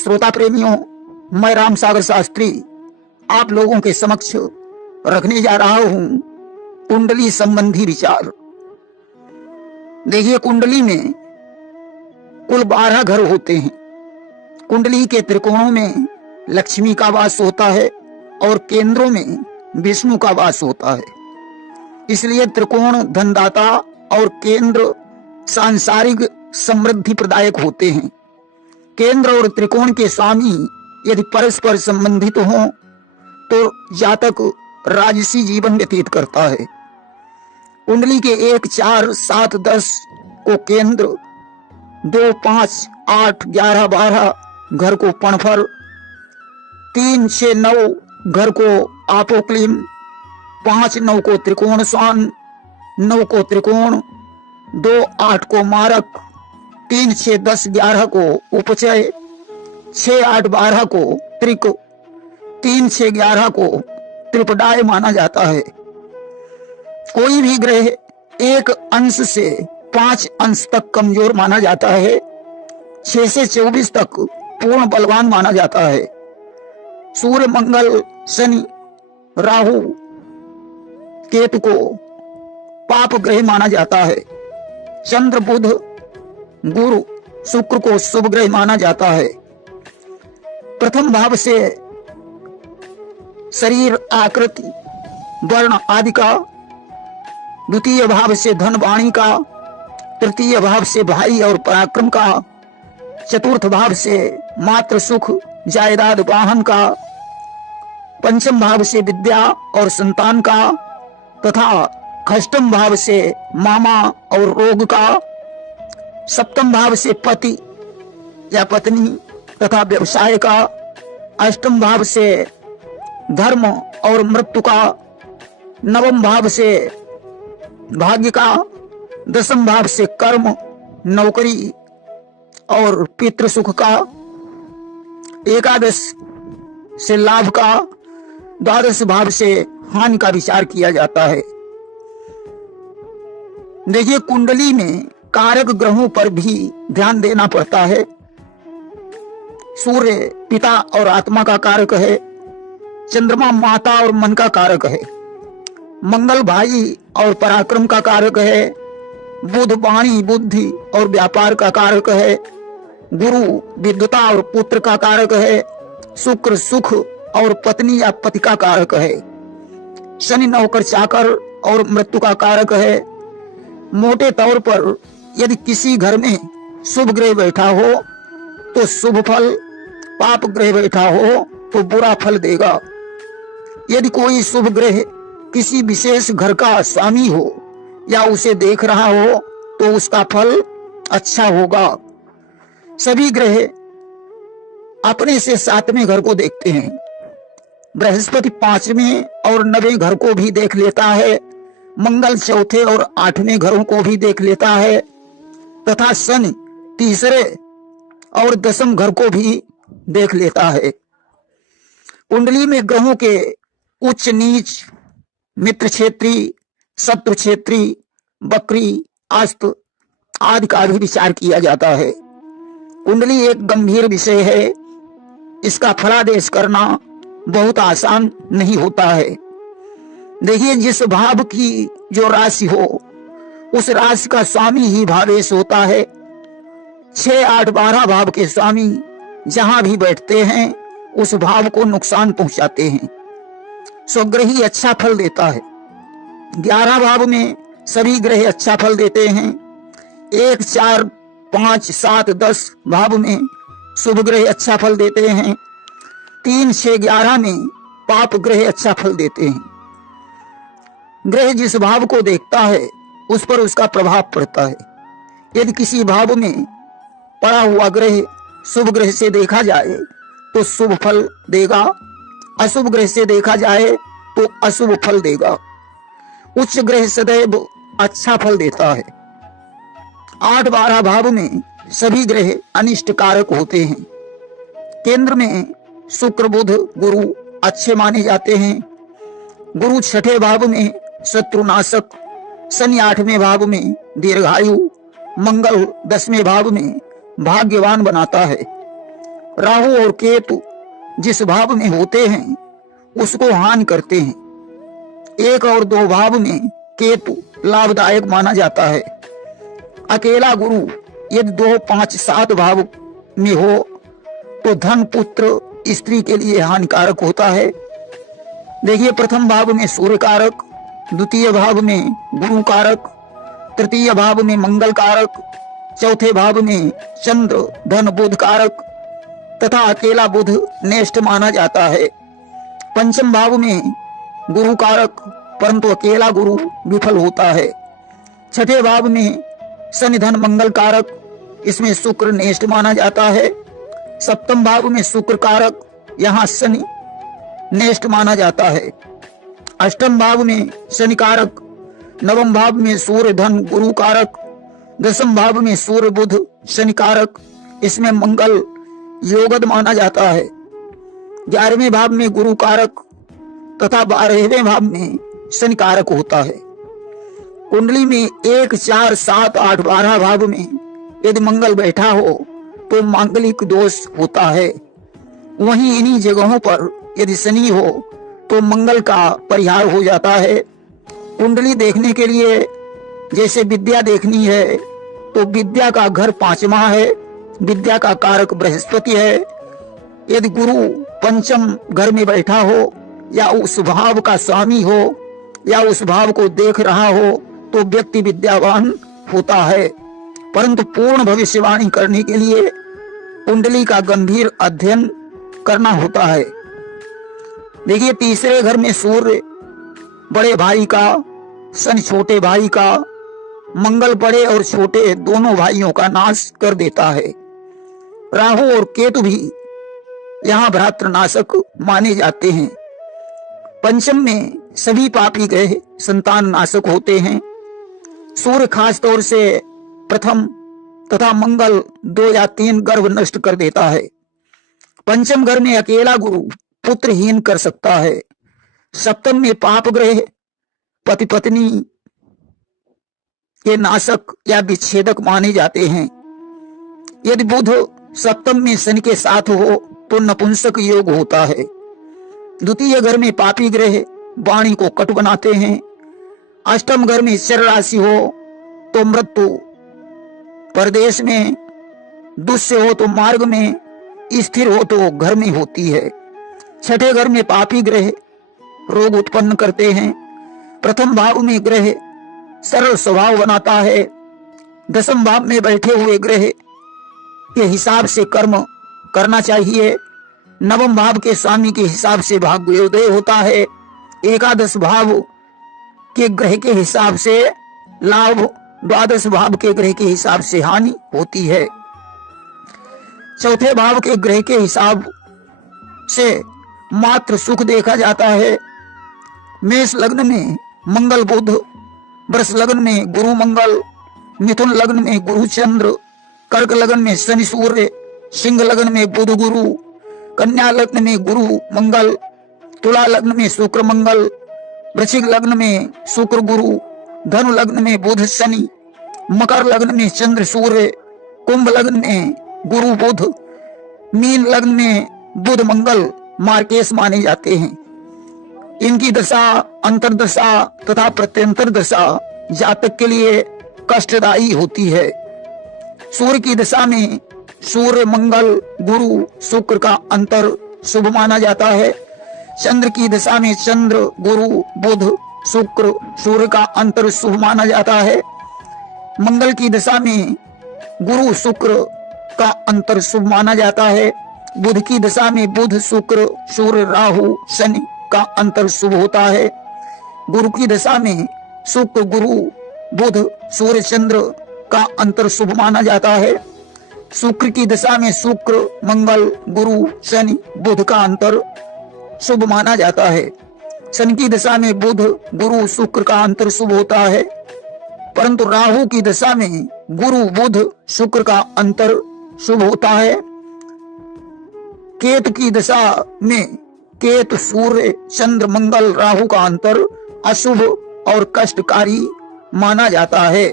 श्रोता प्रेमियों, मैं राम सागर शास्त्री आप लोगों के समक्ष रखने जा रहा हूं कुंडली संबंधी विचार। देखिए, कुंडली में कुल 12 घर होते हैं। कुंडली के त्रिकोणों में लक्ष्मी का वास होता है और केंद्रों में विष्णु का वास होता है। इसलिए त्रिकोण धनदाता और केंद्र सांसारिक समृद्धि प्रदायक होते हैं। केंद्र और त्रिकोण के स्वामी यदि परस्पर संबंधित हों तो जातक राजसी जीवन व्यतीत करता है। कुंडली के 1, 4, 7, 10 को केंद्र, 2, 5, 8, 11, 12 घर को पणफर, 3, 6, 9 घर को आपोक्लिम, 5, 9 को त्रिकोण स्वान, 9 को त्रिकोण, 2, 8 को मारक, 3, 6, 10, 11 को उपचय, 6, 8, 12 को त्रिक, 3, 6, 11 को त्रिपदाय माना जाता है। कोई भी ग्रह एक अंश से 5 अंश तक कमजोर माना जाता है। 6 से 24 तक पूर्ण बलवान माना जाता है। सूर्य, मंगल, शनि, राहु, केतु को पाप ग्रह माना जाता है। चंद्र, बुध, गुरु, शुक्र को शुभ ग्रह माना जाता है। प्रथम भाव से शरीर, आकृति, वर्ण आदि का, द्वितीय भाव से धन वाणी का, तृतीय भाव से भाई और पराक्रम का, चतुर्थ भाव से मात्र सुख, जायदाद, वाहन का, पंचम भाव से विद्या और संतान का, तथा अष्टम भाव से मामा और रोग का, सप्तम भाव से पति या पत्नी तथा व्यवसाय का, अष्टम भाव से धर्म और मृत्यु का, नवम भाव से भाग्य का, दसम भाव से कर्म, नौकरी और पितृ सुख का, एकादश से लाभ का, द्वादश भाव से हानि का विचार किया जाता है। देखिए, कुंडली में कारक ग्रहों पर भी ध्यान देना पड़ता है। सूर्य पिता और आत्मा का कारक है। चंद्रमा माता और मन का कारक है। मंगल भाई और पराक्रम का कारक है। बुध वाणी, बुद्धि और व्यापार का कारक है। गुरु विद्वता और पुत्र का कारक है। शुक्र सुख और पत्नी या पति का कारक है। शनि नौकर चाकर और मृत्यु का कारक है। मोटे तौर पर यदि किसी घर में शुभ ग्रह बैठा हो तो शुभ फल, पाप ग्रह बैठा हो तो बुरा फल देगा। यदि कोई शुभ ग्रह किसी विशेष घर का स्वामी हो या उसे देख रहा हो तो उसका फल अच्छा होगा। सभी ग्रह अपने से 7वें घर को देखते हैं। बृहस्पति 5वें और 9वें घर को भी देख लेता है। मंगल 4थे और 8वें घरों को भी देख लेता है तथा शनि 3रे और 10वें घर को भी देख लेता है। कुंडली में ग्रहों के उच्च नीच, मित्र क्षेत्री, शत्रु क्षेत्री, बकरी, अस्त आदि का भी विचार किया जाता है। कुंडली एक गंभीर विषय है। इसका फलादेश करना बहुत आसान नहीं होता है। देखिए, जिस भाव की जो राशि हो उस राशि का स्वामी ही भावेश होता है। 6, 8, 12 भाव के स्वामी जहां भी बैठते हैं उस भाव को नुकसान पहुंचाते हैं। स्वग्रही अच्छा फल देता है। 11 भाव में सभी ग्रह अच्छा फल देते हैं। 1, 4, 5, 7, 10 भाव में शुभ ग्रह अच्छा फल देते हैं। 3, 6, 11 में पाप ग्रह अच्छा फल देते हैं। ग्रह जिस भाव को देखता है उस पर उसका प्रभाव पड़ता है। यदि किसी भाव में पड़ा हुआ ग्रह शुभ ग्रह से देखा जाए तो शुभ फल देगा। अशुभ ग्रह से देखा जाए तो अशुभ फल देगा। उच्च ग्रह सदैव अच्छा फल देता है। 8, 12 भाव में सभी ग्रह अनिष्ट कारक होते हैं। केंद्र में शुक्र, बुध, गुरु अच्छे माने जाते हैं। गुरु 6ठे भाव में शत्रुनाशक, शनि 8वें भाव में दीर्घायु, मंगल 10वें भाव में भाग्यवान बनाता है। राहु और केतु जिस भाव में होते हैं उसको हानि करते हैं। 1 और 2 भाव में केतु लाभदायक माना जाता है। अकेला गुरु यदि 2, 5, 7 भाव में हो तो धन, पुत्र, स्त्री के लिए हानिकारक होता है। देखिए, प्रथम भाव में सूर्य कारक, द्वितीय भाव में गुरु कारक, तृतीय भाव में मंगल कारक, चौथे भाव में चंद्र, धन, बुध कारक तथा अकेला बुध नेष्ट माना जाता है। पंचम भाव में गुरु कारक, परंतु अकेला गुरु विफल होता है। छठे भाव में शनि, धन, मंगल कारक, इसमें शुक्र नेष्ट माना जाता है। सप्तम भाव में शुक्र कारक, यहाँ शनि नेष्ट माना जाता है। अष्टम भाव में शनि कारक, नवम भाव में सूर्य, धन, गुरु कारक, दसम भाव में सूर्य, बुध, शनि कारक, इसमें मंगल योगद माना जाता है। 11वें भाव में गुरु कारक तथा 12वें भाव में शनि कारक होता है। कुंडली में 1, 4, 7, 8, 12 भाव में यदि मंगल बैठा हो तो मांगलिक दोष होता है। वहीं इन्हीं जगहों पर यदि शनि हो तो मंगल का परिहार हो जाता है। कुंडली देखने के लिए जैसे विद्या देखनी है तो विद्या का घर 5वां है, विद्या का कारक बृहस्पति है। यदि गुरु पंचम घर में बैठा हो या उस भाव का स्वामी हो या उस भाव को देख रहा हो तो व्यक्ति विद्यावान होता है। परंतु पूर्ण भविष्यवाणी करने के लिए कुंडली का गंभीर अध्ययन करना होता है। देखिए, तीसरे घर में सूर्य बड़े भाई का, शनि छोटे भाई का, मंगल बड़े और छोटे दोनों भाइयों का नाश कर देता है। राहु और केतु भी यहाँ भ्रातृनाशक माने जाते हैं। पंचम में सभी पापी ग्रह संतान नाशक होते हैं। सूर्य खास तौर से प्रथम तथा मंगल 2 या 3 गर्भ नष्ट कर देता है। पंचम घर में अकेला गुरु पुत्रहीन कर सकता है। सप्तम में पाप ग्रह पति पत्नी के नाशक या विच्छेदक माने जाते हैं। यदि बुध सप्तम में शनि के साथ हो तो नपुंसक योग होता है। द्वितीय घर में पापी ग्रह वाणी को कटु बनाते हैं। अष्टम घर में चर राशि हो तो मृत्यु, परदेश में, दुष्य हो तो मार्ग में, स्थिर हो तो घर में होती है। छठे घर में पापी ग्रह रोग उत्पन्न करते हैं। प्रथम भाव में ग्रह सरल स्वभाव बनाता है। दसम भाव में बैठे हुए ग्रह के हिसाब से कर्म करना चाहिए। नवम भाव के स्वामी के हिसाब से भाग्योदय होता है। एकादश भाव के ग्रह के हिसाब से लाभ, द्वादश भाव के ग्रह के हिसाब से हानि होती है। चौथे भाव के ग्रह के हिसाब से मात्र सुख देखा जाता है। मेष लग्न में मंगल बुध, वृष लग्न में गुरु मंगल, मिथुन लग्न में गुरु चंद्र, कर्क लग्न में शनि सूर्य, सिंह लग्न में बुध गुरु, कन्या लग्न में गुरु मंगल, तुला लग्न में शुक्र मंगल, वृश्चिक लग्न में शुक्र गुरु, धनु लग्न में बुध शनि, मकर लग्न में चंद्र सूर्य, कुंभ लग्न में गुरु बुध, मीन लग्न में बुध मंगल मार्केश माने जाते हैं। इनकी दशा, अंतर्दशा तथा प्रत्यंतर दशा जातक के लिए कष्टदायी होती है। सूर्य की दशा में सूर्य, मंगल, गुरु, शुक्र का अंतर शुभ माना जाता है। चंद्र की दशा में चंद्र, गुरु, बुध, शुक्र, सूर्य का अंतर शुभ माना जाता है। मंगल की दशा में गुरु, शुक्र का अंतर शुभ माना जाता है। बुध की दशा में बुध, शुक्र, सूर्य, राहु, शनि का अंतर शुभ होता है। गुरु की दशा में शुक्र, गुरु, बुध, सूर्य, चंद्र का अंतर शुभ माना जाता है। शुक्र की दशा में शुक्र, मंगल, गुरु, शनि, बुध का अंतर शुभ माना जाता है। शनि की दशा में बुध, गुरु, शुक्र का अंतर शुभ होता है। परंतु राहु की दशा में गुरु, बुध, शुक्र का अंतर शुभ होता है। केतु की दशा में केतु, सूर्य, चंद्र, मंगल, राहु का अंतर अशुभ और कष्टकारी माना जाता है।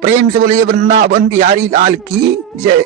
प्रेम से बोलिए वृंदावन बिहारी लाल की जय।